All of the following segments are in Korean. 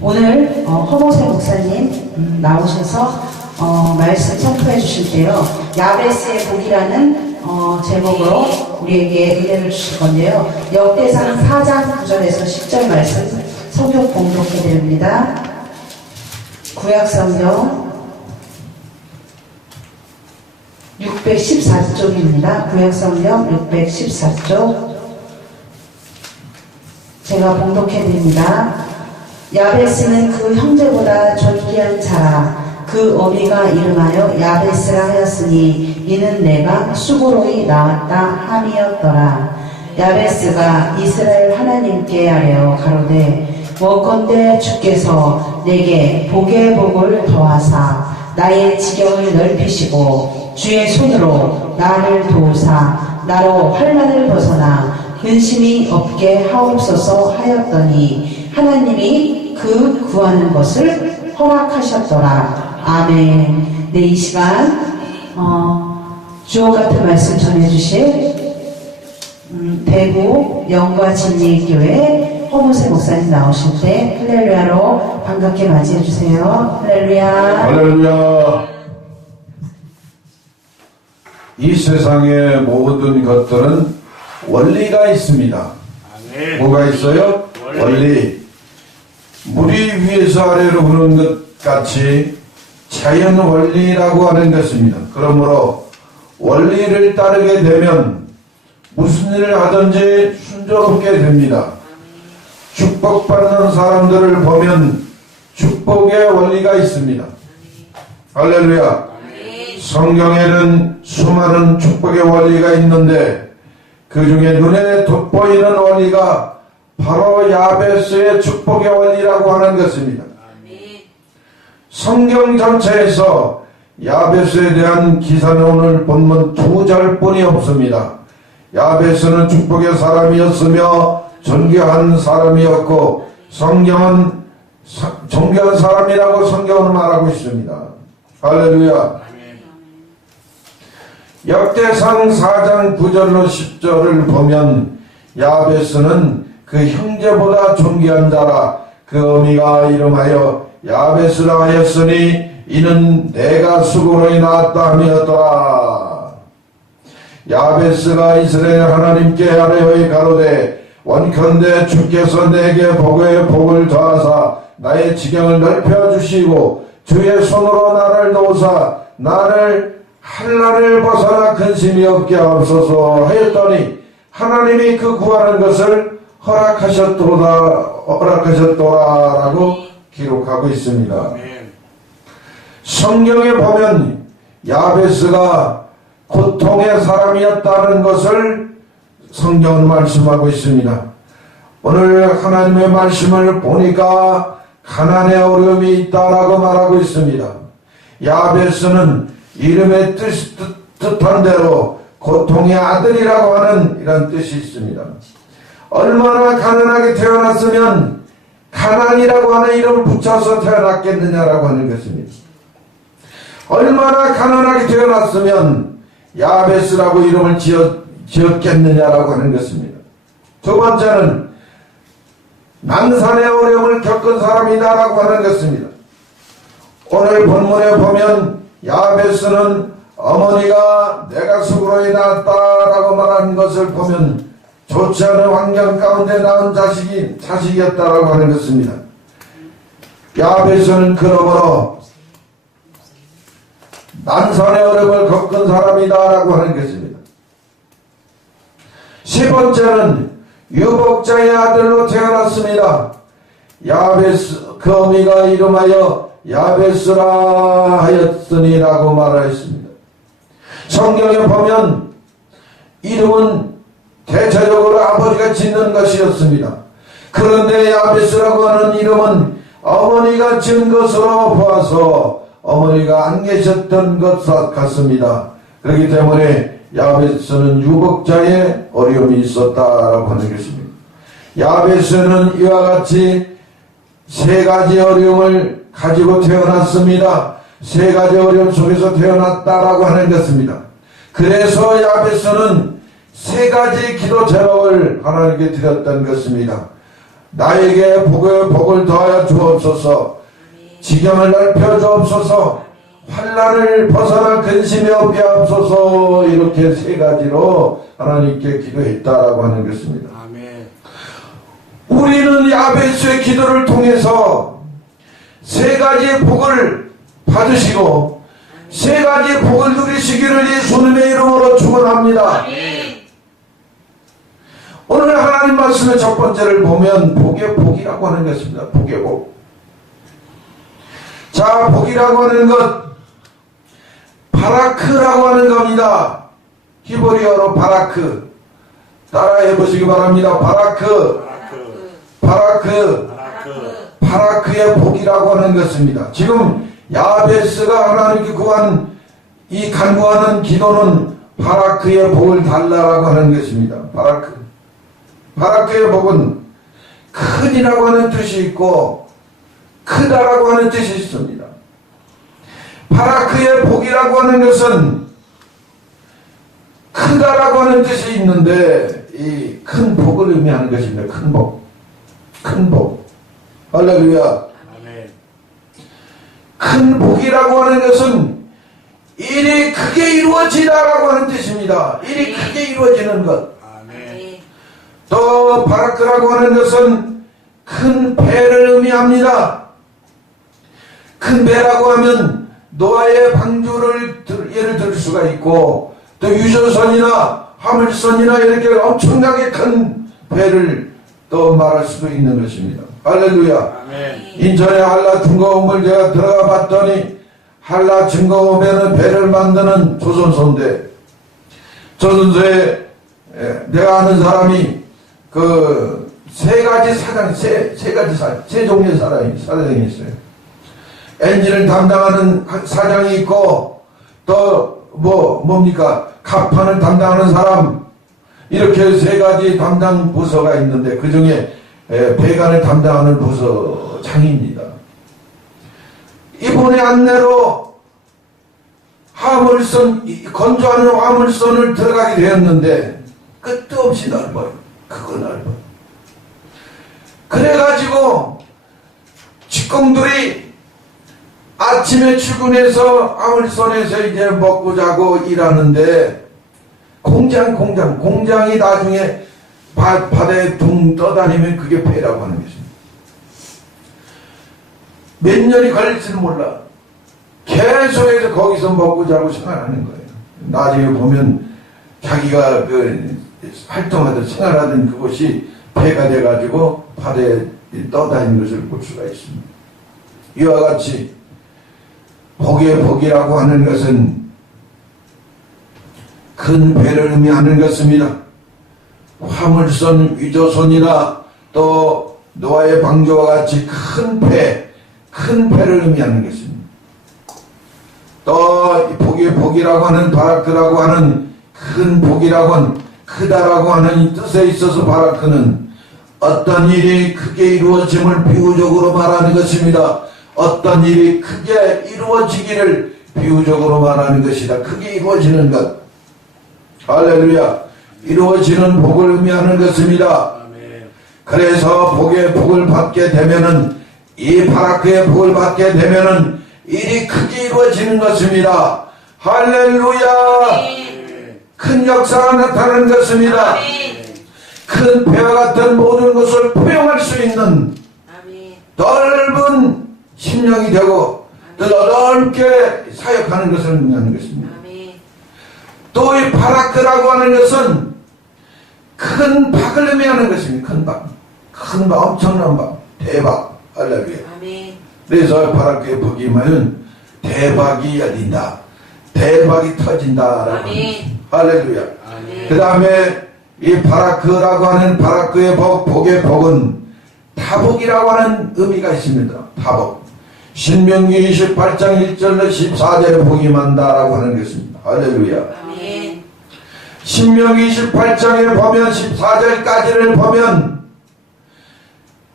오늘 허모세 목사님 나오셔서 말씀 선포해 주실 때요, 야베스의 복이라는 제목으로 우리에게 은혜를 주실 건데요, 역대상 4장 9절에서 10절 말씀 성경 봉독해 드립니다. 구약성경 614쪽입니다. 구약성경 614쪽 제가 봉독해 드립니다. 야베스는 그 형제보다 존귀한 자라. 그 어미가 이름하여 야베스라 하였으니 이는 내가 수고로이 낳았다 함이었더라. 야베스가 이스라엘 하나님께 아뢰어 가로되 원컨대 주께서 내게 복의 복을 더하사 나의 지경을 넓히시고 주의 손으로 나를 도우사 나로 환난을 벗어나 근심이 없게 하옵소서 하였더니 하나님이 그 구하는 것을 허락하셨더라. 아멘. 네, 이 시간 주어 같은 말씀 전해주실 대구 영과 진리교회 허모세 목사님 나오실 때 할렐루야로 반갑게 맞이해주세요. 할렐루야. 할렐루야. 이 세상의 모든 것들은 원리가 있습니다. 아멘. 뭐가 있어요? 원리. 물이 위에서 아래로 흐르는 것 같이 자연 원리라고 하는 것입니다. 그러므로 원리를 따르게 되면 무슨 일을 하든지 순조롭게 됩니다. 축복받는 사람들을 보면 축복의 원리가 있습니다. 할렐루야. 성경에는 수많은 축복의 원리가 있는데 그 중에 눈에 돋보이는 원리가 바로 야베스의 축복의 원리라고 하는 것입니다. 성경 전체에서 야베스에 대한 기사는 오늘 본문 2절뿐이 없습니다. 야베스는 축복의 사람이었으며 존귀한 사람이었고 성경은 존귀한 사람이라고 성경은 말하고 있습니다. 할렐루야. 역대상 4장 9절로 10절을 보면 야베스는 그 형제보다 존귀한 자라. 그 어미가 이름하여 야베스라 하였으니 이는 내가 수고로이 낳았다 함이었더라. 야베스가 이스라엘 하나님께 아뢰어 가로되 원컨대 주께서 내게 복의 복을 더하사 나의 지경을 넓혀주시고 주의 손으로 나를 도우사 나를 환난을 벗어나 근심이 없게 하옵소서 하였더니 하나님이 그 구하는 것을 허락하셨더라라고 기록하고 있습니다. 성경에 보면 야베스가 고통의 사람이었다는 것을 성경은 말씀하고 있습니다. 오늘 하나님의 말씀을 보니까 가난의 어려움이 있다라고 말하고 있습니다. 야베스는 이름의 뜻한 대로 고통의 아들이라고 하는 이런 뜻이 있습니다. 얼마나 가난하게 태어났으면 가난이라고 하는 이름을 붙여서 태어났겠느냐라고 하는 것입니다. 얼마나 가난하게 태어났으면 야베스라고 이름을 지었겠느냐라고 하는 것입니다. 두 번째는 난산의 어려움을 겪은 사람이다라고 하는 것입니다. 오늘 본문에 보면 야베스는 어머니가 내가 수고로이 낳았다라고 말하는 것을 보면 좋지 않은 환경 가운데 낳은 자식이었다라고 하는 것입니다. 야베스는 그러므로 난산의 어려움을 겪은 사람이다라고 하는 것입니다. 세 번째는 유복자의 아들로 태어났습니다. 야베스 그 어미가 이름하여 야베스라 하였으니라고 말하였습니다. 성경에 보면 이름은 대체적으로 아버지가 짓는 것이었습니다. 그런데 야베스라고 하는 이름은 어머니가 지은 것으로 보아서 어머니가 안 계셨던 것 같습니다. 그렇기 때문에 야베스는 유복자의 어려움이 있었다라고 하는 것입니다. 야베스는 이와 같이 세 가지 어려움을 가지고 태어났습니다. 세 가지 어려움 속에서 태어났다라고 하는 것입니다. 그래서 야베스는 세 가지 기도 제목을 하나님께 드렸던 것입니다. 나에게 복을 더하여 주옵소서, 지경을 넓혀 주옵소서, 환난을 벗어나 근심이 없게 하옵소서, 이렇게 세 가지로 하나님께 기도했다라고 하는 것입니다. 아멘. 우리는 야베스의 기도를 통해서 세 가지의 복을 받으시고 세 가지의 복을 누리시기를 예수님의 이름으로 축원합니다. 오늘 하나님 말씀의 첫 번째를 보면 복의 복이라고 하는 것입니다. 복의 복. 자, 복이라고 하는 것, 바라크라고 하는 겁니다. 히브리어로 바라크. 따라해 보시기 바랍니다. 바라크. 바라크의 복이라고 하는 것입니다. 지금 야베스가 하나님께 구한 이 간구하는 기도는 바라크의 복을 달라라고 하는 것입니다. 바라크의 복은 큰이라고 하는 뜻이 있고 크다라고 하는 뜻이 있습니다. 바라크의 복이라고 하는 것은 크다라고 하는 뜻이 있는데 이 큰 복을 의미하는 것입니다. 큰 복. 큰 복. 할렐루야. 아멘. 큰 복이라고 하는 것은 일이 크게 이루어지다라고 하는 뜻입니다. 일이 크게 이루어지는 것. 아멘. 또 바라크라고 하는 것은 큰 배를 의미합니다. 큰 배라고 하면 노아의 방주를 예를 들 수가 있고 또 유조선이나 화물선이나 이렇게 엄청나게 큰 배를 또 말할 수도 있는 것입니다. 할렐루야. 아멘. 인천의 한라 중거음을 제가 들어가 봤더니 한라 중거음에는 배를 만드는 조선소인데 조선소에 내가 아는 사람이 그 세 종류의 사장이 있어요. 엔진을 담당하는 사장이 있고 또 뭡니까 갑판을 담당하는 사람, 이렇게 세 가지 담당 부서가 있는데 그 중에 배관을 담당하는 부서장입니다. 이분의 안내로 건조하는 화물선을 들어가게 되었는데 끝도 없이 넓어요. 크고 넓어요. 그래가지고 직공들이 아침에 출근해서 화물선에서 이제 먹고 자고 일하는데 공장이 나중에 바다에 둥 떠다니면 그게 배라고 하는 것입니다. 몇 년이 걸릴지는 몰라. 계속해서 거기서 먹고 자고 생활하는 거예요. 나중에 보면 자기가 활동하던 생활하던 그곳이 배가 돼가지고 바다에 떠다니는 것을 볼 수가 있습니다. 이와 같이 복의 복이라고 하는 것은 큰 배를 의미하는 것입니다. 화물선, 유조선이나 또 노아의 방주와 같이 큰 배를 의미하는 것입니다. 또 복의 복이라고 하는 바라크라고 하는 큰 복이라고 하는 크다라고 하는 뜻에 있어서 바라크는 어떤 일이 크게 이루어짐을 비유적으로 말하는 것입니다. 어떤 일이 크게 이루어지기를 비유적으로 말하는 것이다. 크게 이루어지는 것. 할렐루야. 이루어지는 복을 의미하는 것입니다. 아멘. 그래서 복의 복을 받게 되면은, 이 바라크의 복을 받게 되면은 일이 크게 이루어지는 것입니다. 할렐루야. 큰 역사가 나타나는 것입니다. 큰 배와 같은 모든 것을 포용할 수 있는 넓은 심령이 되고 또 넓게 사역하는 것을 의미하는 것입니다. 또 이 바라크라고 하는 것은 큰 박을 의미하는 것입니다. 큰 박, 엄청난 박, 대박. 할렐루야. 그래서 바라크의 복이 임하면 대박이 열린다, 대박이 터진다라고 하는 것입니다. 할렐루야. 그 다음에 이 바라크라고 하는 바라크의 복, 복의 복은 다복이라고 하는 의미가 있습니다. 다복. 신명기 28장 1절로 14절에 복이 임한다라고 하는 것입니다. 할렐루야. 신명기 28장에 보면 14절까지를 보면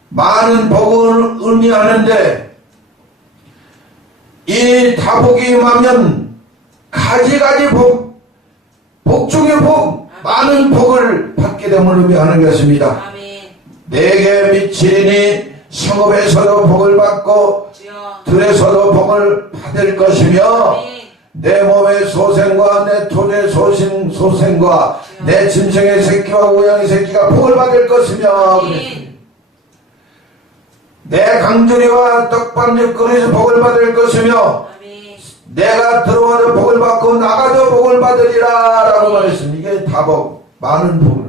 많은 복을 의미하는데 이 다복이 임하면 가지가지 복 중의 복, 많은 복을 받게 됨을 의미하는 것입니다. 아멘. 내게 미치리니 성읍에서도 복을 받고 주여. 들에서도 복을 받을 것이며 아멘. 내 몸의 소생과 내 토지의 소생과 내 짐승의 새끼와 우양의 새끼가 복을 받을 것이며 아멘. 내 강조리와 떡밥육 그릇에서 복을 받을 것이며 아멘. 내가 들어와도 복을 받고 나가도 복을 받으리라 라고 말했습니다. 이게 다 복, 많은 복을.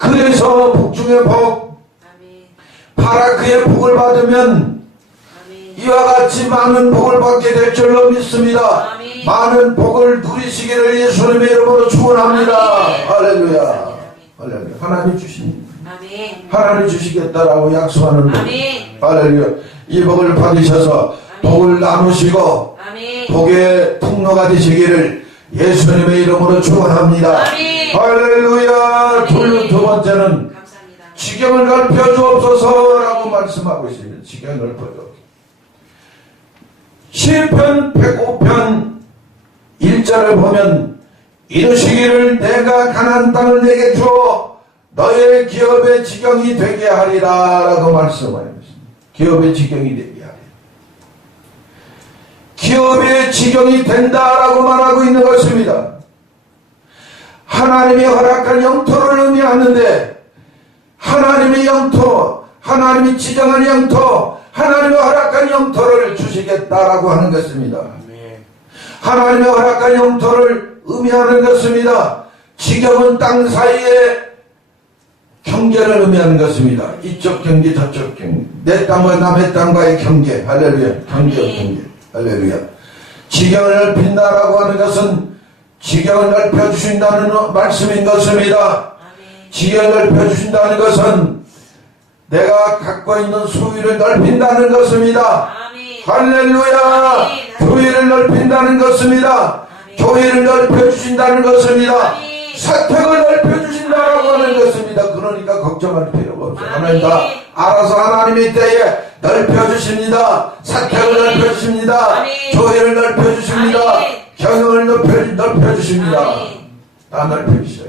아멘. 그래서 복 중에 복, 아멘. 바라크의 복을 받으면 아멘. 이와 같이 많은 복을 받게 될 줄로 믿습니다. 아멘. 많은 복을 누리시기를 예수님의 이름으로 축원합니다. 아멘. 할렐루야. 할렐루야. 하나님 주십니다. 아멘. 하나님 주시겠다라고 약속하는 복. 아멘. 할렐루야. 이 복을 받으셔서 복을 나누시고 아멘. 복의 통로가 되시기를 예수님의 이름으로 축원합니다. 아멘. 할렐루야. 두 번째는 감사합니다. 지경을 넓혀 주옵소서라고 말씀하고 있습니다. 지경을 넓혀 주옵소서. 시편 105편 1절을 보면 이르시기를 내가 가나안 땅을 내게 주어 너의 기업의 지경이 되게 하리라 라고 말씀하고 있습니다. 기업의 지경이 되게 하리라. 기업의 지경이 된다라고 말하고 있는 것입니다. 하나님이 허락한 영토를 의미하는데 하나님의 영토, 하나님이 지정한 영토, 하나님이 허락한 영토를 주시겠다라고 하는 것입니다. 하나님이 허락한 영토를 의미하는 것입니다. 지경은 땅 사이에 경계를 의미하는 것입니다. 이쪽 경계 저쪽 경계, 내 땅과 남의 땅과의 경계. 할렐루야. 경계. 할렐루야. 지경을 넓힌다라고 하는 것은 지경을 넓혀주신다는 말씀인 것입니다. 지경을 넓혀주신다는 것은 내가 갖고 있는 수위를 넓힌다는 것입니다. 할렐루야. 교회를 넓힌다는 것입니다. 교회를 넓혀주신다는 것입니다. 사택을 넓혀주신다라고 하는 것입니다. 그러니까 걱정할 필요가 없어요. 하나님 다 알아서 하나님의 때에 넓혀주십니다. 사택을 넓혀주십니다. 교회를 넓혀주십니다. 경영을 넓혀주십니다. 다 넓혀주셔요.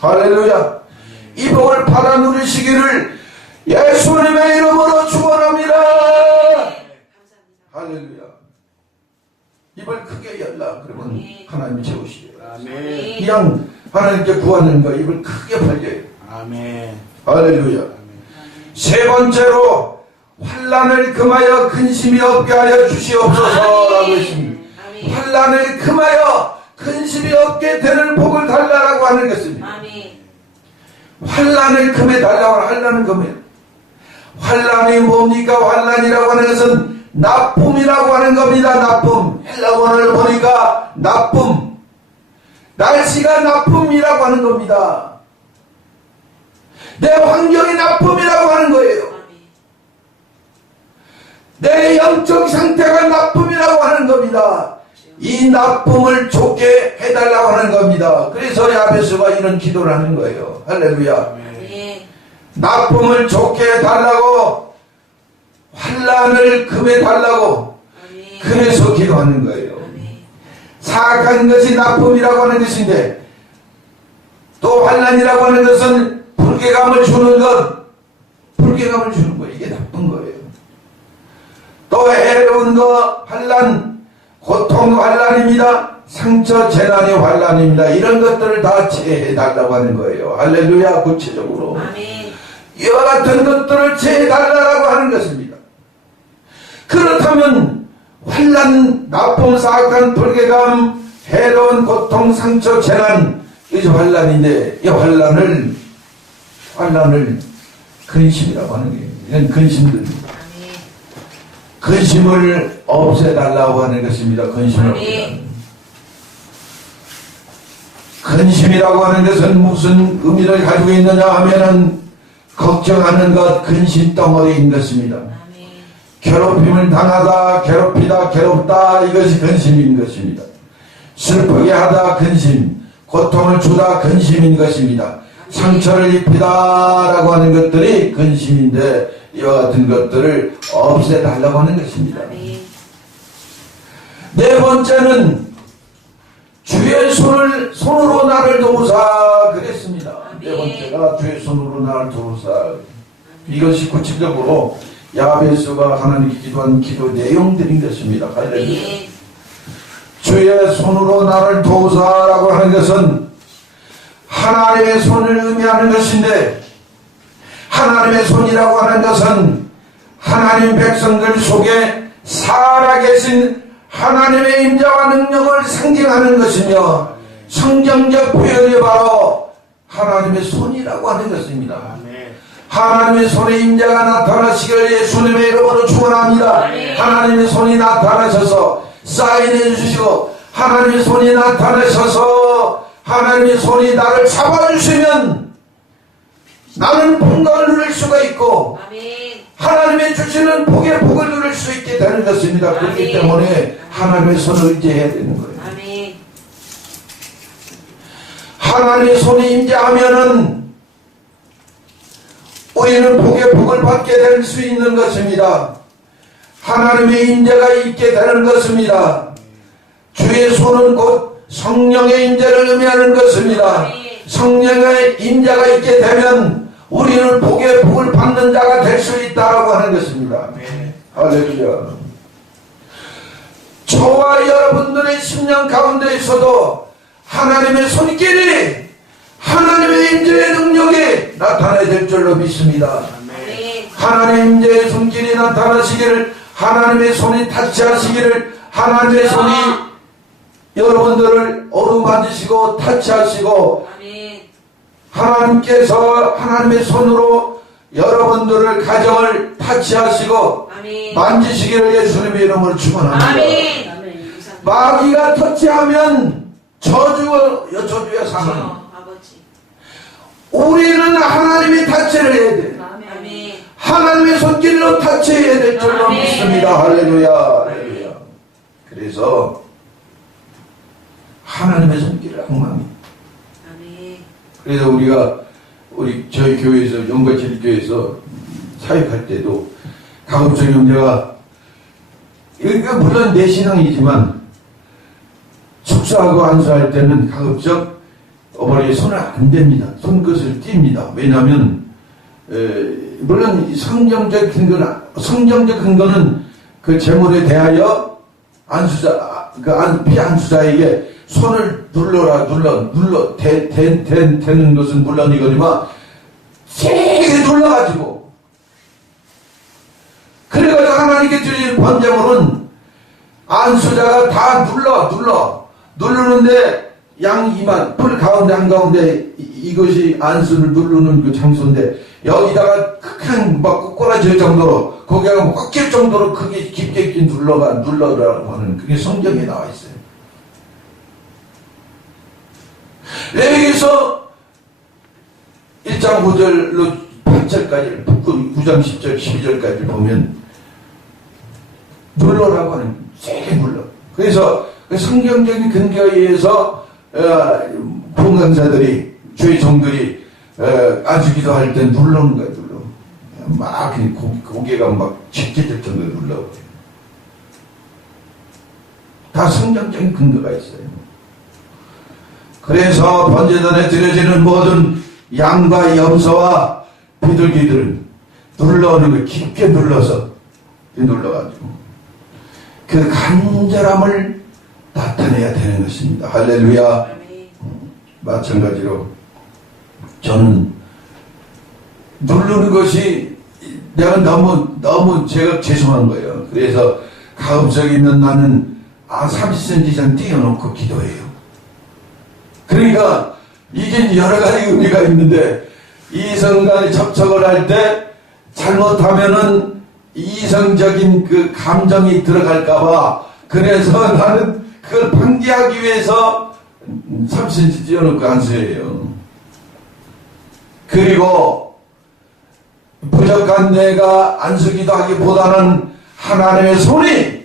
할렐루야. 이 복을 받아 누리시기를 예수님의 이름으로 축원합니다. 할렐루야. 입을 크게 열라. 그러면 하나님이 채우시게요. 그냥 하나님께 구하는 거 입을 크게 벌려요. 아멘. 할렐루야. 세 번째로 환난을 금하여 근심이 없게 하여 주시옵소서라고 했습니다. 환난을 금하여 근심이 없게 되는 복을 달라라고 하는 것입니다. 환난을 금해 달라고 하는 환난은 금해. 환난이 뭡니까? 환난이라고 하는 것은 나쁨이라고 하는 겁니다. 나쁨. 헬라어를 보니까 나쁨. 날씨가 나쁨이라고 하는 겁니다. 내 환경이 나쁨이라고 하는 거예요. 내 영적 상태가 나쁨이라고 하는 겁니다. 이 나쁨을 좋게 해달라고 하는 겁니다. 그래서 야베스가 이런 기도를 하는 거예요. 할렐루야. 나쁨을 좋게 해달라고, 환난을 금해달라고, 그래서 기도하는 거예요. 사악한 것이 나쁨이라고 하는 것인데, 또 환난이라고 하는 것은 불쾌감을 주는 것, 불쾌감을 주는 거예요. 이게 나쁜 거예요. 또 해로운 거, 환난, 고통 환난입니다. 상처 재난이 환난입니다. 이런 것들을 다 제해달라고 하는 거예요. 할렐루야. 구체적으로 이와 같은 것들을 제해달라고 하는 것입니다. 그렇다면 환난, 나쁨, 사악한 불쾌감, 해로운 고통, 상처, 재난, 이게 환난인데 이 환난을 근심이라고 하는 거예요. 이런 근심들. 근심을 없애달라고 하는 것입니다. 근심을 없애달라고. 근심이라고 하는 것은 무슨 의미를 가지고 있느냐 하면은 걱정하는 것, 근심 덩어리인 것입니다. 괴롭힘을 당하다, 괴롭히다, 괴롭다, 이것이 근심인 것입니다. 슬프게 하다, 근심, 고통을 주다, 근심인 것입니다. 상처를 입히다라고 하는 것들이 근심인데 이와 같은 것들을 없애달라고 하는 것입니다. 네 번째는 주의 손으로 나를 도우사 그랬습니다. 네 아멘. 번째가 주의 손으로 나를 도우사. 이것이 구체적으로 야베스가 하나님께 기도한 기도 내용들인 것입니다. 할렐루야. 아멘. 주의 손으로 나를 도우사라고 하는 것은 하나님의 손을 의미하는 것인데, 하나님의 손이라고 하는 것은 하나님 백성들 속에 살아계신 하나님의 임재와 능력을 상징하는 것이며, 성경적 표현이 바로 하나님의 손이라고 하는 것입니다. 하나님의 손의 임재가 나타나시길 예수님의 이름으로 축원합니다. 하나님의 손이 나타나셔서 사인해 주시고, 하나님의 손이 나타나셔서 하나님의 손이 나를 잡아주시면 나는 평강을 누릴 수가 있고, 아멘. 하나님의 주시는 복의 복을 누릴 수 있게 되는 것입니다. 그렇기 때문에 하나님의 손을 의지해야 되는 거예요. 아멘. 하나님의 손이 임재하면은 우리는 복의 복을 받게 될 수 있는 것입니다. 하나님의 임재가 있게 되는 것입니다. 주의 손은 곧 성령의 임재를 의미하는 것입니다. 성령의 임재가 있게 되면 우리는 복의 복을 받는 자가 될 수 있다라고 하는 것입니다. 할렐루야. 저와 여러분들의 심령 가운데 있어도 하나님의 손길이, 하나님의 임재의 능력이 나타나야 될 줄로 믿습니다. 아멘. 하나님의 임재의 손길이 나타나시기를, 하나님의 손이 타치하시기를, 하나님의 손이 여러분들을 어루만지시고 타치하시고, 아멘. 하나님께서 하나님의 손으로 여러분들을 가정을 타치하시고 아멘. 만지시기를 예수님의 이름으로 축원합니다. 아멘. 마귀가 터치하면 저주야 상은. 아버지. 우리는 하나님이 타치를 해야 돼. 아멘. 하나님의 손길로 타치해야 될 줄로 아멘. 믿습니다. 할렐루야. 할렐루야. 그래서 하나님의 손길을 항상. 아멘. 그래서 저희 교회에서, 영광제일교회에서 사역할 때도 가급적 형제가, 이거 물론 내 신앙이지만 축사하고 안수할 때는 가급적 어머니의 손을 안 댑니다. 손끝을 띱니다. 왜냐하면 물론 이 성경적 근거는 그 제물에 대하여 피안수자에게 손을 대는 것은 물론이거니와 세게 눌러가지고, 그래가지고 하나님께 드리는 번제물은 안수자가 다 누르는데, 양 이만 뿔 가운데 한가운데 이것이 안수를 누르는 그 장소인데, 여기다가 큰 막 꼬꼬라질 정도로, 거기가 꽉낄 정도로 크게 깊게 눌러라고 하는 그게 성경에 나와 있어요. 레위기서 1장 9절로 8절까지, 9장 10절 12절까지 보면 눌러라고 하는, 세게 눌러. 그래서 그 성경적인 근거에 의해서 봉강자들이, 주의 종들이 안수기도 할 때 누르는 거예요. 막 고개가 막 찢겨질 정도로 눌러. 다 성경적인 근거가 있어요. 그래서 번제단에 드려지는 모든 양과 염소와 비둘기들은 눌러오는 걸 깊게 눌러가지고 그 간절함을 나타내야 되는 것입니다. 할렐루야. 마찬가지로 저는 누르는 것이 내가 너무 제가 죄송한 거예요. 그래서 가급적 있는 나는 30cm 이상 띄워놓고 기도해요. 그러니까 이게 여러 가지 의미가 있는데, 이성간에 접촉을 할 때 잘못하면은 이성적인 그 감정이 들어갈까봐, 그래서 나는 그걸 방지하기 위해서 30cm 띄워놓고 안수해요. 그리고 부족한 내가 안수기도 하기보다는 하나님의 손이,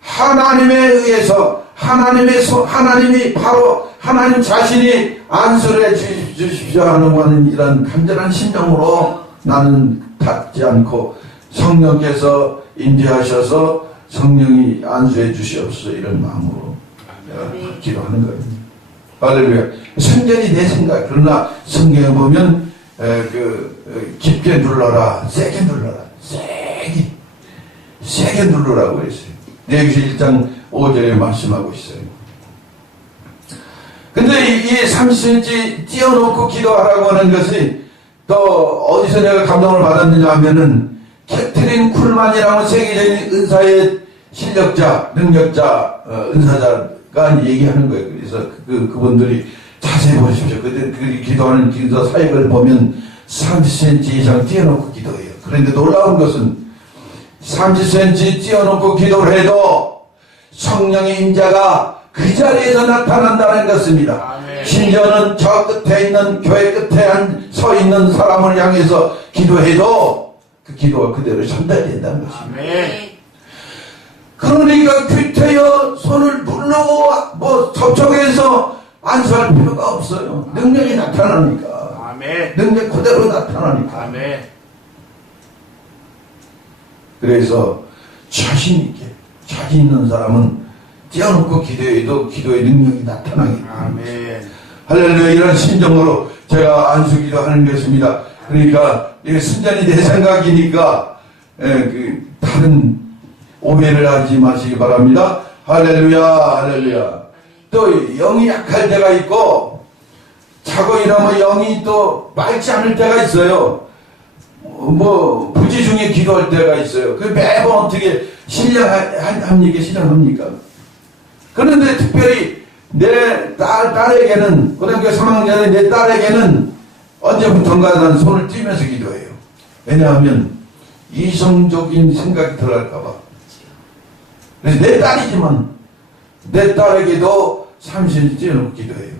하나님에 의해서 하나님이 바로 하나님 자신이 안수를 해 주십시오 하는 이런 간절한 심정으로 나는 닫지 않고, 성령께서 인도하셔서 성령이 안수해 주시옵소서 이런 마음으로 기도하는 거예요. 할렐루야. 성전이 내 생각. 그러나 성경에 보면 깊게 눌러라, 세게 눌러라, 세게 누르라고 했어요. 레위기 1장 5절에 말씀하고 있어요. 근데 이 30cm 띄워놓고 기도하라고 하는 것이 또 어디서 내가 감동을 받았느냐 하면은 캐트린 쿨만이라는 세계적인 은사의 실력자, 능력자, 은사자가 얘기하는 거예요. 그래서 그분들이 자세히 보십시오. 그들이 기도하는 기도 사역을 보면 30cm 이상 띄워놓고 기도해요. 그런데 놀라운 것은 30cm 띄워놓고 기도를 해도 성령의 임재가 그 자리에서 나타난다는 것입니다. 아멘. 심지어는 저 끝에 있는 교회 끝에 서 있는 사람을 향해서 기도해도 그 기도가 그대로 전달된다는 것입니다. 아멘. 그러니까 귀태여 손을 누르고 접촉해서 안수할 필요가 없어요. 능력이 나타나니까. 아멘. 능력 그대로 나타나니까. 아멘. 그래서 자신 있게, 자신 있는 사람은 띄워놓고 기도해도 기도의 능력이 나타나기 때문에. 아멘. 할렐루야. 이런 심정으로 제가 안수기도 하는 것입니다. 그러니까 이게 순전히 내 생각이니까 다른 오해를 하지 마시기 바랍니다. 할렐루야. 할렐루야. 또 영이 약할 때가 있고 자고 일하면 영이 또 맑지 않을 때가 있어요. 부지 중에 기도할 때가 있어요. 그 매번 어떻게 실력합니까? 그런데 특별히 내 딸에게는, 고등학교 3학년의 내 딸에게는 언제부턴가 난 손을 띄면서 기도해요. 왜냐하면 이성적인 생각이 들어갈까봐. 그래서 내 딸이지만 내 딸에게도 30일 띄워놓고 기도해요.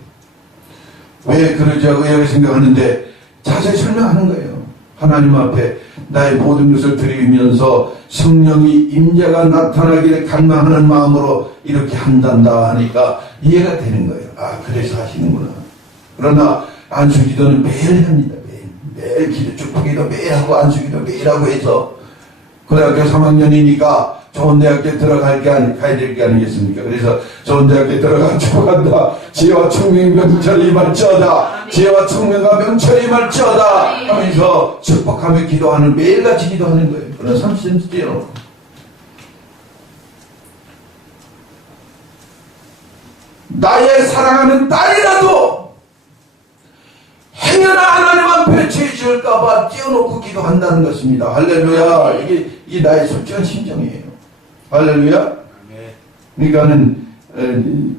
왜 그러죠? 의아하게 생각하는데 자세히 설명하는 거예요. 하나님 앞에 나의 모든 것을 드리면서 성령이 임재가 나타나기를 갈망하는 마음으로 이렇게 한단다 하니까 이해가 되는 거예요. 아, 그래서 하시는구나. 그러나 안수기도는 매일 합니다. 매일 기도, 축복기도 매일 하고 안수기도 매일 하고 해서 고등학교 3학년이니까 좋은 대학교 가야 될 게 아니겠습니까? 그래서 좋은 대학교 들어가 축복한다. 지혜와 총명 명철이 임할지어다. 지혜와 총명과 명철이 임할지어다 하면서 축복하며 기도하는, 매일같이 기도하는 거예요. 그런 30cm 띄워놓고. 나의 사랑하는 딸이라도 행여나 하나님 앞에 죄 지을까봐 띄워놓고 기도한다는 것입니다. 할렐루야. 이게 나의 솔직한 심정이에요. 할렐루야. 그러니까는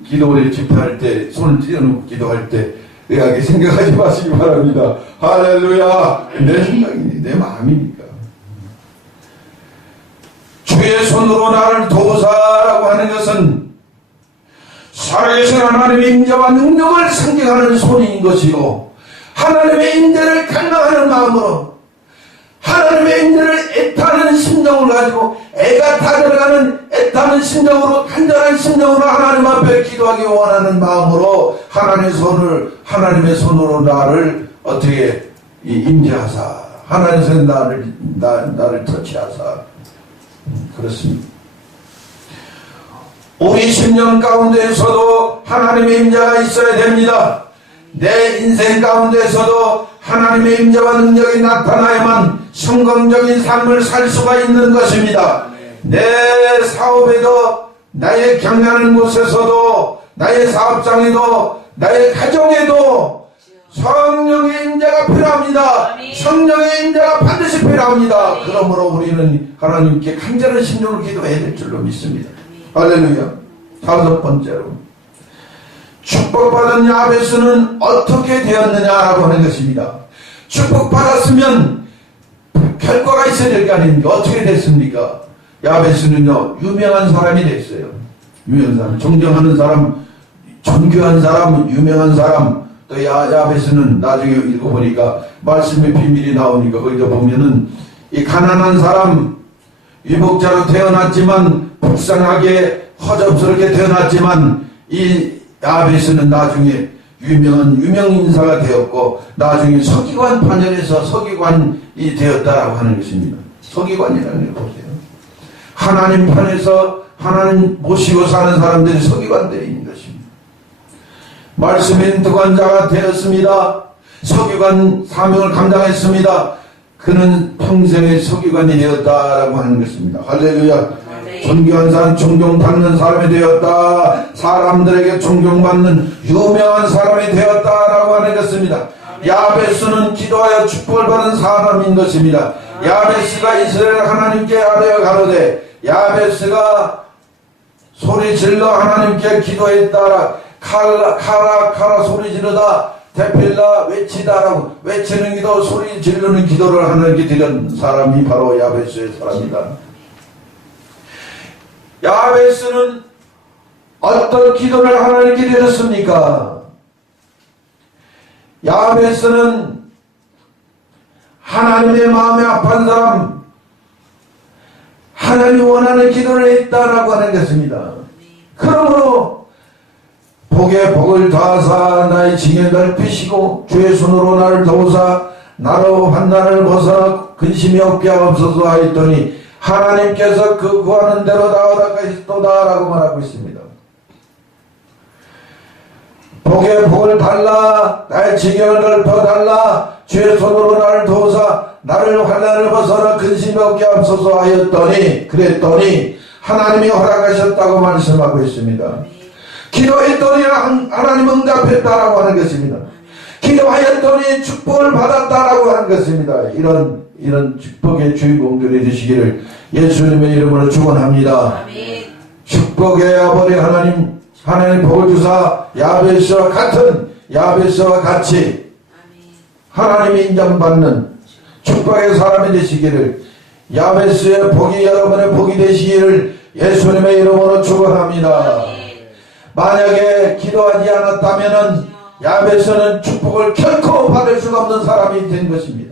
기도를 집회할 때 손을 띄워놓고 기도할 때 의아하게 생각하지 마시기 바랍니다. 할렐루야. 내 생각이니 내 마음이니까. 주의 손으로 나를 도우사라고 하는 것은 살아계신 하나님의 임재와 능력을 상징하는 손인 것이고, 하나님의 임재를 갈망하는 마음으로, 하나님의 임재를 애타는 심정을 가지고, 애가 타들어가는 애타는 심정으로, 간절한 심정으로 하나님 앞에 기도하기 원하는 마음으로 하나님의 손으로 나를 어떻게 임재하사, 하나님께서 나를 터치하사. 그렇습니다. 우리 심령 가운데에서도 하나님의 임재가 있어야 됩니다. 내 인생 가운데에서도 하나님의 임재와 능력이 나타나야만 성공적인 삶을 살 수가 있는 것입니다. 내 사업에도, 나의 경영하는 곳에서도, 나의 사업장에도, 나의 가정에도 성령의 임재가 필요합니다. 성령의 임재가 반드시 필요합니다. 그러므로 우리는 하나님께 간절한 심령으로 기도해야 될 줄로 믿습니다. 할렐루야. 다섯 번째로, 축복받은 야베스는 어떻게 되었느냐라고 하는 것입니다. 축복받았으면 결과가 있어야 될 거 아닙니까? 어떻게 됐습니까? 야베스는요, 유명한 사람이 됐어요. 유명한 사람, 존경하는 사람, 존귀한 사람, 유명한 사람. 또 야베스는 나중에 읽어보니까 말씀의 비밀이 나오니까 거기다 보면은 이 가난한 사람, 유복자로 태어났지만 불쌍하게 허접스럽게 태어났지만 이 야베스는 나중에 유명 인사가 되었고 나중에 서기관 판전에서 서기관이 되었다라고 하는 것입니다. 서기관이라는 걸 보세요. 하나님 편에서 하나님 모시고 사는 사람들이 서기관들이 있는 것입니다. 말씀의 득관자가 되었습니다. 서기관 사명을 감당했습니다. 그는 평생의 서기관이 되었다라고 하는 것입니다. 할렐루야. 존귀한 사람, 존경받는 사람이 되었다. 사람들에게 존경받는 유명한 사람이 되었다라고 하는 것입니다. 야베스는 기도하여 축복을 받은 사람인 것입니다. 야베스가 이스라엘 하나님께 아뢰어 가로되, 야베스가 소리질러 하나님께 기도했다. 카라 소리 지르다 대필라 외치다라고, 외치는 기도, 소리 지르는 기도를 하나님께 드린 사람이 바로 야베스의 사람이다. 야베스는 어떤 기도를 하나님께 드렸습니까? 야베스는 하나님의 마음에 아픈 사람, 하나님이 원하는 기도를 했다라고 하는 것입니다. 그러므로 복에 복을 더하사 나의 징을 넓히시고 주의 손으로 나를 도우사 나로 환난을 벗어나 근심이 없게 하옵소서 하였더니 하나님께서 그 구하는 대로 다 허락하시도다라고 말하고 있습니다. 복에 복을 달라, 나의 지경을 넓혀 달라, 주의 손으로 나를 도우사 나를 환난을 벗어나 근심이 없게 하옵소서 하였더니, 그랬더니 하나님이 허락하셨다고 말씀하고 있습니다. 기도했더니 하나님 응답했다라고 하는 것입니다. 기도하였더니 축복을 받았다라고 하는 것입니다. 이런 축복의 주인공들이 되시기를 예수님의 이름으로 축원합니다. 축복의 아버지 하나님 복을 주사 야베스와 같이 하나님이 인정받는 축복의 사람이 되시기를, 야베스의 복이 여러분의 복이 되시기를 예수님의 이름으로 축원합니다. 만약에 기도하지 않았다면 야베스는 축복을 결코 받을 수가 없는 사람이 된 것입니다.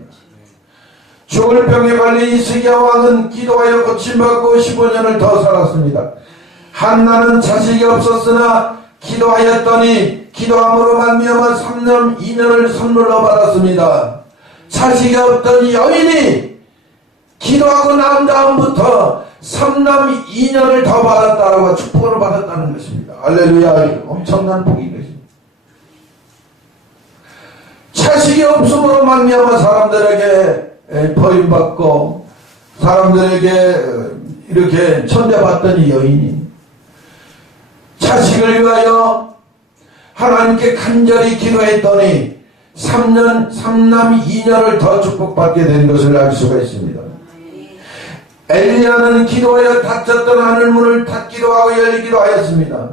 죽을 병에 걸린 이스기야 왕은 기도하여 고침받고 15년을 더 살았습니다. 한나는 자식이 없었으나 기도하였더니 기도함으로 말미암아 3년 2년을 선물로 받았습니다. 자식이 없던 여인이 기도하고 난 다음부터 3년 2년을 더 받았다라고 축복을 받았다는 것입니다. 할렐루야. 엄청난 복인 것입니다. 자식이 없음으로 말미암아 사람들에게 버림받고 사람들에게 이렇게 천대받던 이 여인이 자식을 위하여 하나님께 간절히 기도했더니 3남 2년을 더 축복받게 된 것을 알 수가 있습니다. 엘리야는 기도하여 닫혔던 하늘문을 닫기도 하고 열리기도 하였습니다.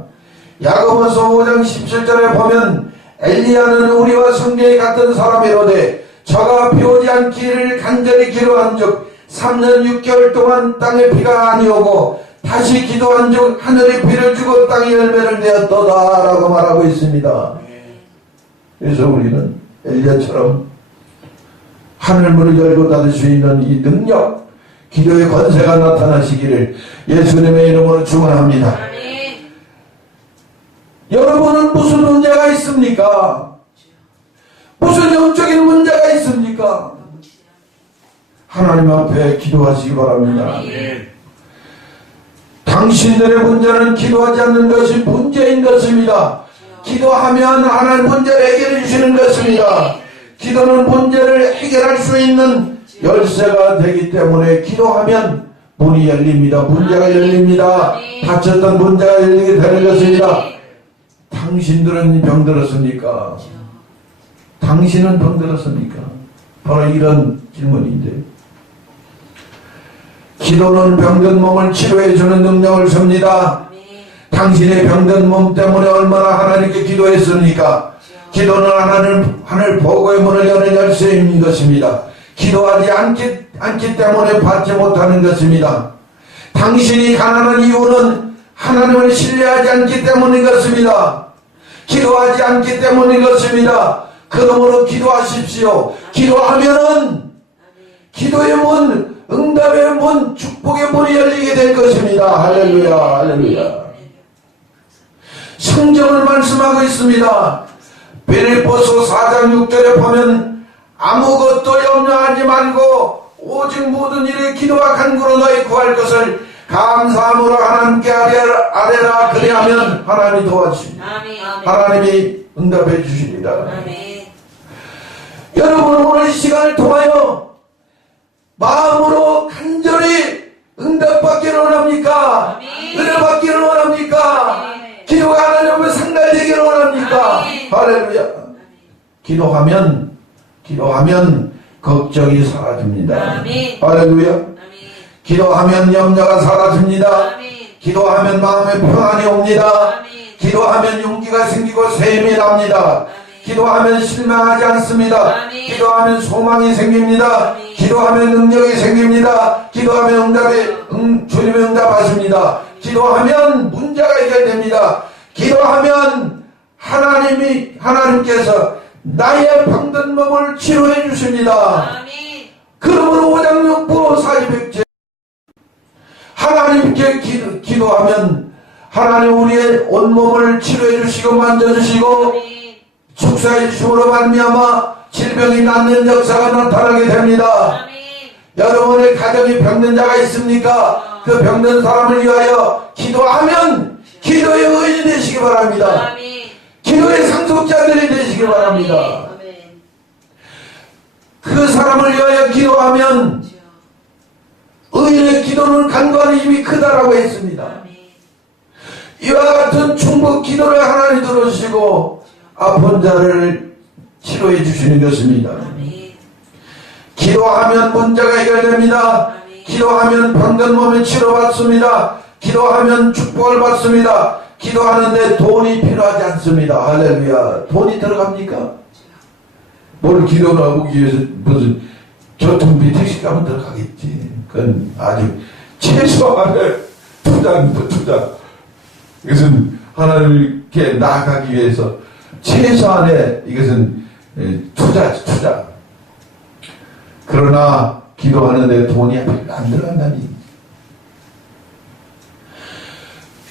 야고보서 5장 17절에 보면 엘리야는 우리와 성경이 같은 사람이로되 저가 비 오지 않기를 간절히 기도한즉 3년 6개월 동안 땅에 비가 아니오고 다시 기도한즉 하늘이 비를 주고 땅이 열매를 내었도다 라고 말하고 있습니다. 그래서 우리는 엘리야처럼 하늘문을 열고 닫을 수 있는 이 능력, 기도의 권세가 나타나시기를 예수님의 이름으로 축원합니다. 여러분은 무슨 문제가 있습니까? 무슨 영적인 문제가 있습니까? 하나님 앞에 기도하시기 바랍니다. 당신들의 문제는 기도하지 않는 것이 문제인 것입니다. 기도하면 하나님 문제를 해결해 주시는 것입니다. 기도는 문제를 해결할 수 있는 열쇠가 되기 때문에 기도하면 문이 열립니다. 문제가 열립니다. 닫혔던 문제가 열리게 되는 것입니다. 당신들은 병들었습니까? 당신은 병들었습니까? 바로 이런 질문인데, 기도는 병든 몸을 치료해주는 능력을 줍니다. 당신의 병든 몸 때문에 얼마나 하나님께 기도했습니까? 기도는 하늘 보고의 문을 여는 열쇠인 것입니다. 기도하지 않기 때문에 받지 못하는 것입니다. 당신이 가난한 이유는 하나님을 신뢰하지 않기 때문인 것입니다. 기도하지 않기 때문인 것입니다. 그러므로 기도하십시오. 기도하면은 기도의 문, 응답의 문, 축복의 문이 열리게 될 것입니다. 할렐루야, 할렐루야. 성경을 말씀하고 있습니다. 빌립보서 4장 6절에 보면 아무것도 염려하지 말고 오직 모든 일에 기도와 간구로 너희 구할 것을 감사함으로 하나님께 아뢰라. 그리하면 하나님이 도와주십니다. 아멘. 하나님이 응답해 주십니다. 아멘. 여러분 오늘 이 시간을 통하여 마음으로 간절히 응답받기를 원합니까? 아멘. 은혜 받기를 원합니까? 아멘. 기도가 하나님 앞에 상달되기를 원합니까? 아멘. 할렐루야. 기도하면 걱정이 사라집니다. 아멘. 할렐루야. 아멘. 기도하면 염려가 사라집니다. 아멘. 기도하면 마음의 평안이 옵니다. 아멘. 기도하면 용기가 생기고 샘이 납니다. 기도하면 실망하지 않습니다. 아멘. 기도하면 소망이 생깁니다. 아멘. 기도하면 능력이 생깁니다. 기도하면 주님의 응답하십니다. 기도하면 문제가 해결됩니다. 기도하면 하나님께서 나의 병든 몸을 치료해 주십니다. 아멘. 그러므로 오장육부 사지백제 하나님께 기도하면 하나님 우리의 온몸을 치료해 주시고 만져주시고 아멘. 축사해 주심으로 말미암아 질병이 낫는 역사가 나타나게 됩니다. 아멘. 여러분의 가정에 병든 자가 있습니까? 그 병든 사람을 위하여 기도하면 기도의 의인이 되시기 바랍니다. 아멘. 기도의 상속자들이 되시기 바랍니다. 아멘. 그 사람을 위하여 기도하면 주여. 의인의 기도는 간과하는 힘이 크다라고 했습니다. 아멘. 이와 같은 충북 기도를 하나님 들어주시고 아픈 자를 치료해 주시는 것입니다. 아멘. 기도하면 문제가 해결됩니다. 아멘. 기도하면 병든 몸이 치료받습니다. 기도하면 축복을 받습니다. 기도하는데 돈이 필요하지 않습니다. 할렐루야. 돈이 들어갑니까? 뭘 기도를 하고 위해서 무슨 교통비 택시 가면 들어가겠지. 그건 아주 최소한의 투자입니다. 투자. 이것은 하나님께 나아가기 위해서 최소한의 이것은 투자. 그러나 기도하는데 돈이 별로 안 들어간다니.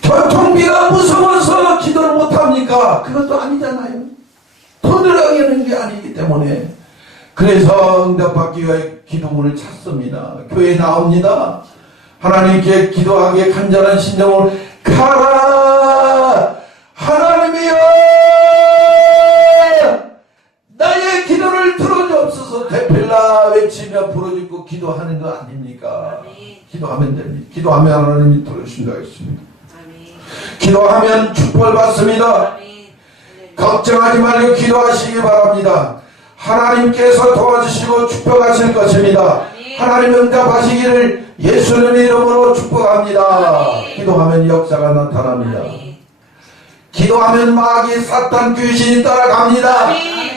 교통비가 무서워서 기도를 못합니까? 그것도 아니잖아요. 돈 들어가는 게 아니기 때문에. 그래서 응답받기 위해 기도문을 찾습니다. 교회에 나옵니다. 하나님께 기도하기에 간절한 심정으로 가라! 하나님이여! 나의 기도를 들어주옵소서. 대필라 외치며 부르짖고 기도하는 거 아닙니까? 아멘. 기도하면 됩니다. 기도하면 하나님이 들어주신다고 했습니다. 아멘. 기도하면 축복을 받습니다. 아멘. 걱정하지 말고 기도하시기 바랍니다. 하나님께서 도와주시고 축복하실 것입니다. 하나님 응답하시기를 예수님의 이름으로 축복합니다. 기도하면 역사가 나타납니다. 기도하면 마귀 사탄 귀신이 따라갑니다.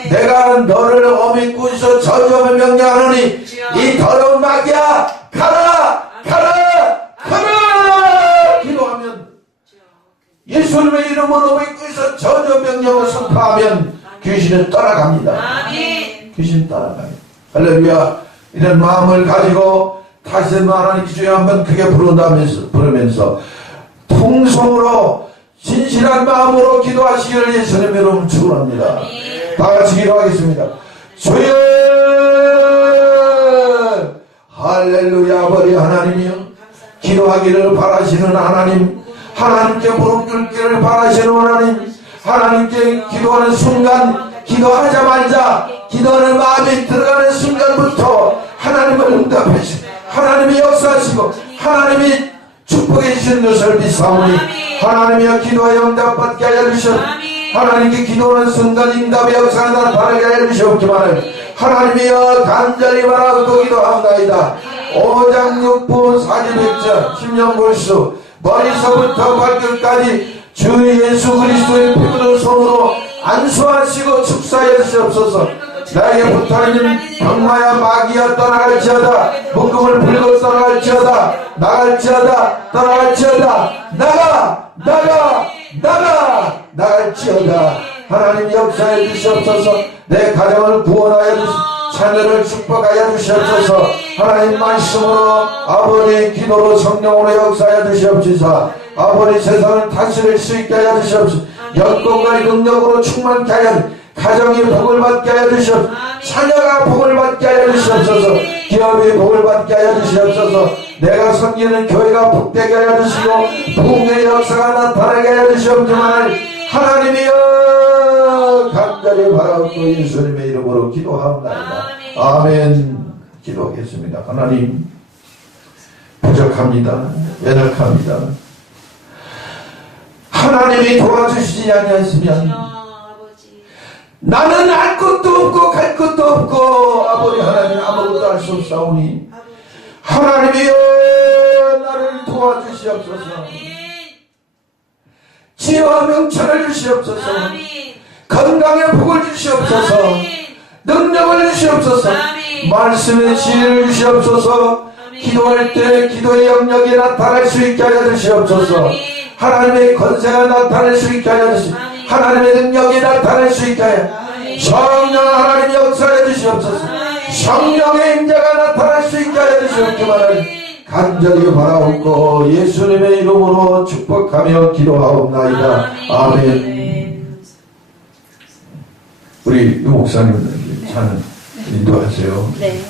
내가 너를 어미 꾸짖어 저주하며 명령하노니 이 더러운 마귀야 가라 가라 가라. 기도하면 예수님의 이름으로 어미 꾸짖어 저주 명령을 선포하면 귀신은 떠나갑니다. 아멘. 귀신 따라가요. 할렐루야. 이런 마음을 가지고 다시 하나님 기주에 한번 크게 부르면서 통성으로 진실한 마음으로 기도하시기를 예수님의 이름으로 축원합니다. 다같이 기도하겠습니다. 주여 할렐루야. 아버지 하나님이여, 기도하기를 바라시는 하나님, 하나님께 무릎 꿇기를 바라시는 하나님, 하나님께 기도하는 순간, 기도하자마자 기도하는 마음이 들어가는 순간부터 하나님을 응답하시고 하나님이 역사하시고 하나님이 축복해 주시는 것을 믿사오니 하나님이여 기도하여 응답받게 하여 주시옵소서. 하나님께 기도하는 순간 응답의 역사가 나타나게 하여 주시옵기만을 하나님이여 간절히 바라고 기도합나이다. 오장육부 사지백자 십년골수 머리서부터 발끝까지 주 예수 그리스도의 피부로 손으로 안수하시고 축사하여 주시옵소서. 나에게 붙어있는 병마야 마귀야 떠나갈지어다. 묶음을 풀고 떠나갈지어다. 나갈지어다. 떠나갈지어다. 나갈지어다. 하나님 역사해 주시옵소서. 내 가정을 구원하여 주시옵소서. 자녀를 축복하여 주시옵소서. 하나님 말씀으로 아버지 기도로 성령으로 역사하여 주시옵소서. 아버지 세상을 다스릴 수 있게 하여 주시옵소서. 영권과 능력으로 충만케 하여 가정이 복을 받게 하여 주시옵소서. 자녀가 복을 받게 하여 주시옵소서. 기업이 복을 받게 하여 주시옵소서. 내가 섬기는 교회가 복되게 하여 주시고 부흥의 역사가 나타나게 하여 주시옵지만 하나님이여 간절히 바라옵고 예수님의 이름으로 기도하옵나이다. 아멘. 기도하겠습니다. 하나님, 부족합니다. 연약합니다. 하나님이 도와주시지 아니하시면 아버지. 나는 알 것도 없고 갈 것도 없고 아버지 하나님 아무것도 할 수 없사오니 하나님이여 나를 도와주시옵소서. 지혜와 명철을 주시옵소서. 건강의 복을 주시옵소서. 능력을 주시옵소서. 말씀의 지혜를 주시옵소서. 기도할 때 기도의 영역이 나타날 수 있게 하여 주시옵소서. 하나님의 권세가 나타날 수 있게 하여 주시옵소서. 하나님의 능력이 나타날 수 있게 하여 성령 하나님 역사해 주시옵소서. 성령의 임재가 나타날 수 있게 하여 주시옵기만을 간절히 바라옵고 예수님의 이름으로 축복하며 기도하옵나이다. 아멘. 우리 유 목사님들 찬 인도하세요. 네.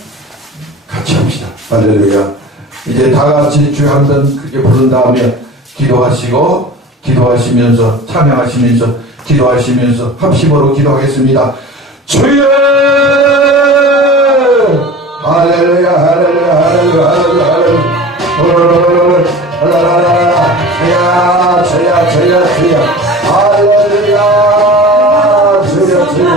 같이 합시다. 할렐루야. 이제 다 같이 주여 한번 크게 부른 다음에 기도하시고 기도하시면서 찬양하시면서 기도하시면서 합심으로 기도하겠습니다. 주여 할렐루야 할렐루야 할렐루야 할렐루야 할렐루야 주여 주여 주여 할렐루야 주여 주여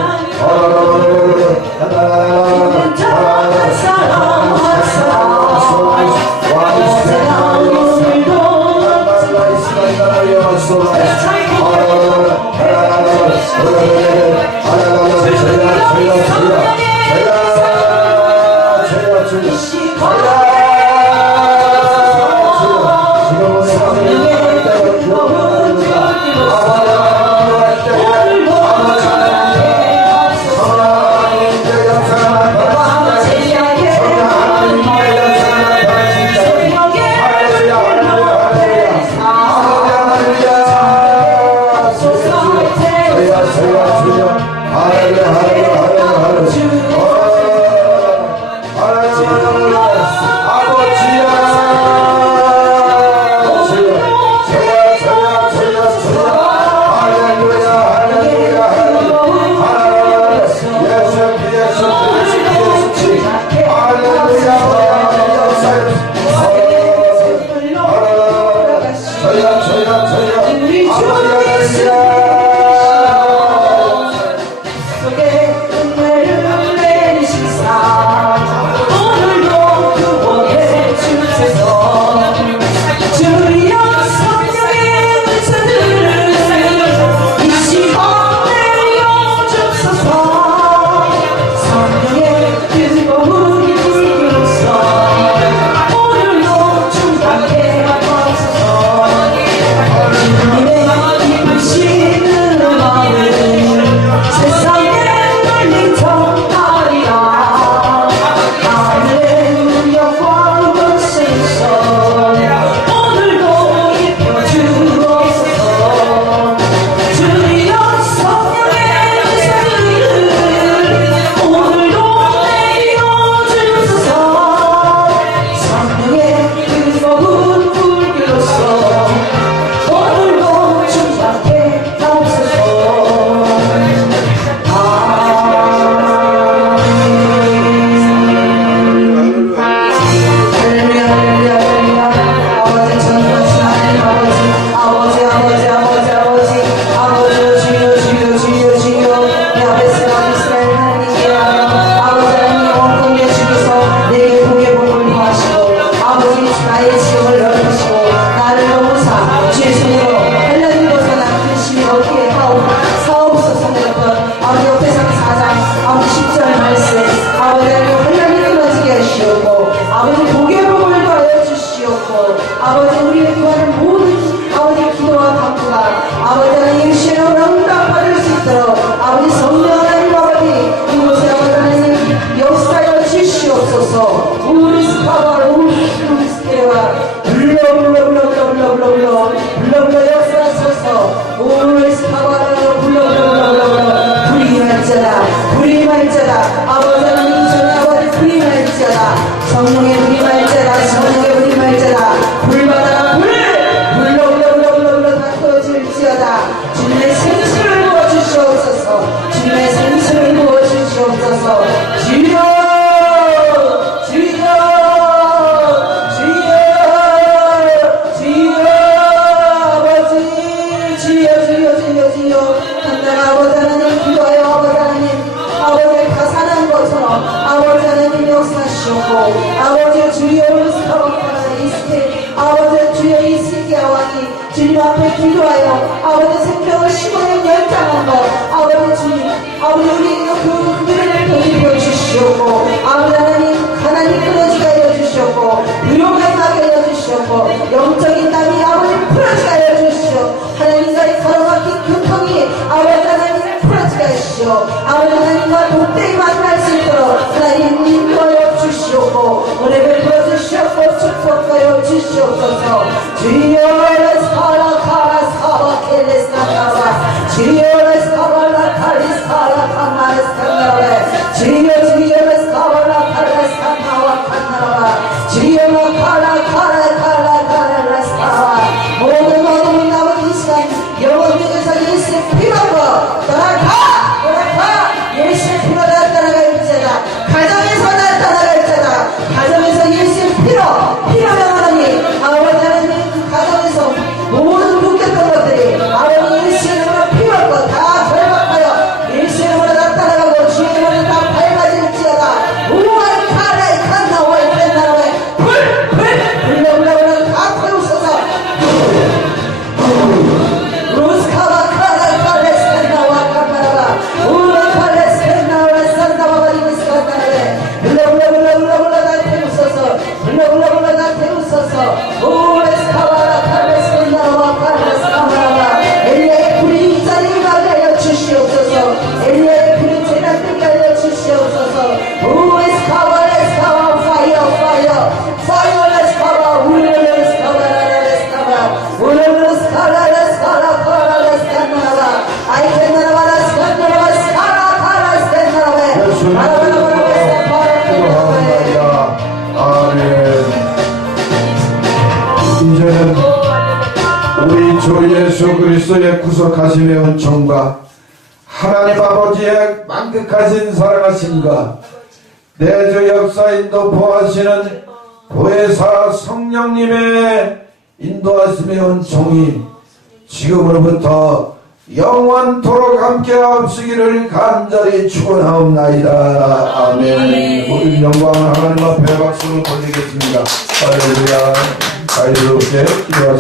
성령의 우리 말자라 성령의 우리 말자라 불받아라 불로 닦아질지어다 주님의 생수를 부어주시옵소서 주님의 생수를 부어주시옵소서 주여 한날 아버지 하나님 기도하여 아버지 하나님 아버지의 가사는 것처럼 아버지 하나님 역사하시옵고 아버지의 주여 아버지의 주여 이스기야 왕이 주님 앞에 기도하여 아버지 생명을 심어낸 열장한 것 아버지 주님 아버지 우리에게 그 은혜를 더입어 주시옵고 아버지 하나님 끊어지게 하여 주시옵고 불용하게 하여 주시옵고 영적인 담이 아버지 풀어지게 하여 주시옵고 하나님과의 가로막힌 교통이 아버지 하나님 풀어지게 하시오 아버지 하나님과 복되게 만날 수 있도록 하나님 인도하여 주시옵고 은혜를 풀어주시옵고 축복하여 주시옵소서 주여 사바켈레스나카바 주여 사발라칼리스카라카마레스카나레 주여 사발라칼레스카나와카나라바 주여 칼라칼라칼라칼라스카라 모든 아버지 이 시간 영혼에게서 예수의 피로고 떠나가 예수의 피로 나타나갈지어다 가정에서 나타나갈지어다 가정에서 예수의 피로 명하니 아버지 하나님 그 가정에서 모든 묶였던 것들이 아버지 예수의 이름으로 피로고 다 결박하여 예수의 이름으로 나타나가고 주의 이름으로 다 밝아질지어다 우와이 카라이 칸나와이 칸나와이 불 다 태우소서 루스카바 카라칼레스나와 카마라바 우라칼레스나와 산다바바리스카나레 불러 다 태우소서 불러 다 태우소서 우레스카바라 칼레스나와 칼레스카마라바 엘리야의 불이 이 자리를 가게 하여 주시옵소서 엘리야의 불이 재난 되게 하여 주시옵소서 우레스카바레스카바 파이어 레스카바 우레스카바라레스카바 우레스카라레스카라카라레스카나라 이제는 우리 주 예수 그리스도의 구속하심의 은총과 하나님 아버지의 만극하신 사랑하심과 내주 역사 인도 보하시는 보혜사 성령님의 인도하심의 은총이 지금으로부터 영원토록 함께 하옵시기를 간절히 축원하옵나이다. 아멘. 모든 영광을 하나님 앞에 박수로 돌리겠습니다. 할렐루야. 자유롭게 기도하시옵소서.